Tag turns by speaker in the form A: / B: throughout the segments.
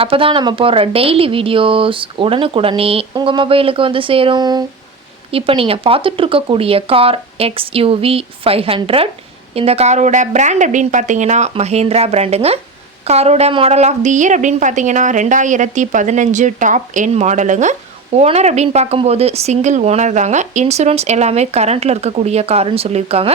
A: அப்போ தான் நம்ம போடுற டெய்லி வீடியோஸ் உடனுக்குடனே உங்கள் மொபைலுக்கு வந்து சேரும். இப்போ நீங்கள் பார்த்துட்ருக்கக்கூடிய கார் எக்ஸ்யூவி ஃபைவ் ஹண்ட்ரட் இந்த காரோட பிராண்ட் அப்படின்னு பார்த்தீங்கன்னா மஹேந்திரா பிராண்டுங்க காரோட மாடல் ஆஃப் தி இயர் அப்படின்னு பார்த்தீங்கன்னா ரெண்டாயிரத்தி பதினஞ்சு டாப் என் மாடலுங்க ஓனர் அப்படின்னு பார்க்கும்போது சிங்கிள் ஓனர் தாங்க. இன்சூரன்ஸ் எல்லாமே கரண்ட்டில் இருக்கக்கூடிய காருன்னு சொல்லியிருக்காங்க.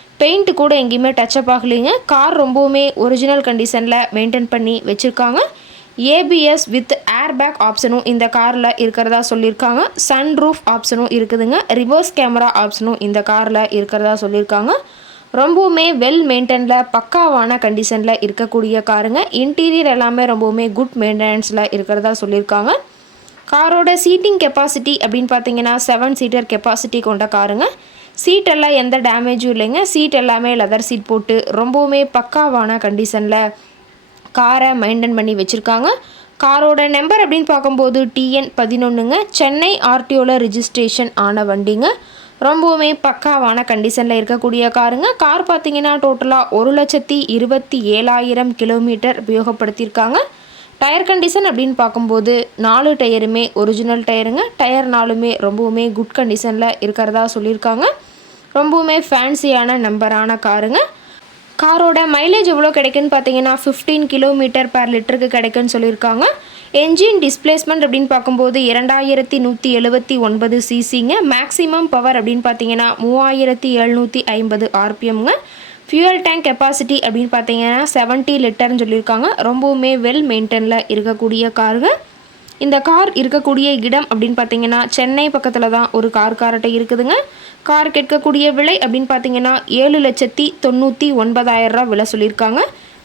A: பெயிண்ட்டு கூட எங்கேயுமே டச்சப் ஆகலைங்க. கார் ரொம்பவுமே ஒரிஜினல் கண்டிஷனில் மெயின்டைன் பண்ணி வச்சுருக்காங்க. ஏபிஎஸ் வித் ஏர் பேக் ஆப்ஷனும் இந்த காரில் இருக்கிறதா சொல்லியிருக்காங்க. சன் ரூஃப் ஆப்ஷனும் இருக்குதுங்க. ரிவர்ஸ் கேமரா ஆப்ஷனும் இந்த காரில் இருக்கிறதா சொல்லியிருக்காங்க. ரொம்பவுமே வெல் மெயின்டெனில் பக்காவான கண்டிஷனில் இருக்கக்கூடிய காருங்க இன்டீரியர் எல்லாமே ரொம்பவுமே குட் மெயின்டெனன்ஸில் இருக்கிறதா சொல்லியிருக்காங்க. காரோட சீட்டிங் கெப்பாசிட்டி அப்படின்னு பார்த்தீங்கன்னா செவன் சீட்டர் கெப்பாசிட்டி கொண்ட காருங்க சீட் எல்லாம் எந்த டேமேஜும் இல்லைங்க. சீட் எல்லாமே லெதர் சீட் போட்டு ரொம்பவுமே பக்காவான கண்டிஷனில் காரை மெயின்டைன் பண்ணி வச்சுருக்காங்க. காரோட நம்பர் அப்படின்னு பார்க்கும்போது டிஎன் பதினொன்றுங்க சென்னை ஆர்டிஓவில் ரிஜிஸ்ட்ரேஷன் ஆன வண்டிங்க. ரொம்பவுமே பக்காவான கண்டிஷனில் இருக்கக்கூடிய காருங்க கார் பார்த்தீங்கன்னா டோட்டலாக ஒரு லட்சத்தி இருபத்தி ஏழாயிரம் கிலோமீட்டர் உபயோகப்படுத்தியிருக்காங்க. டயர் கண்டிஷன் அப்படின்னு பார்க்கும்போது நாலு டயருமே ஒரிஜினல் டயருங்க. டயர் நாலுமே ரொம்பவுமே குட் கண்டிஷனில் இருக்கிறதா சொல்லியிருக்காங்க. ரொம்பவுமே ஃபேன்சியான நம்பரான காருங்க. காரோட மைலேஜ் எவ்வளோ கிடைக்குன்னு பார்த்தீங்கன்னா ஃபிஃப்டீன் கிலோமீட்டர் பர் லிட்டருக்கு கிடைக்குன்னு சொல்லியிருக்காங்க. என்ஜின் டிஸ்பிளேஸ்மெண்ட் அப்படின்னு பார்க்கும்போது இரண்டாயிரத்தி நூற்றி எழுபத்தி ஒன்பது சிசிங்க மேக்ஸிமம் பவர் அப்படின்னு பார்த்தீங்கன்னா மூவாயிரத்தி எழுநூற்றி ஐம்பது ஆர்பிஎம்ங்க ஃபியூயல் டேங்க் கெப்பாசிட்டி அப்படின்னு பார்த்தீங்கன்னா செவன்ட்டி லிட்டர்னு சொல்லியிருக்காங்க. ரொம்பவுமே வெல் மெயின்டெனில் இருக்கக்கூடிய காருங்க. இந்த கார் இருக்கக்கூடிய இடம் அப்படின்னு பார்த்தீங்கன்னா சென்னை பக்கத்தில் தான் ஒரு கார் காரட்டை இருக்குதுங்க. கார் கேட்கக்கூடிய விலை அப்படின்னு பார்த்தீங்கன்னா ஏழு லட்சத்தி தொண்ணூற்றி ஒன்பதாயிரம் ரூபா விலை சொல்லியிருக்காங்க.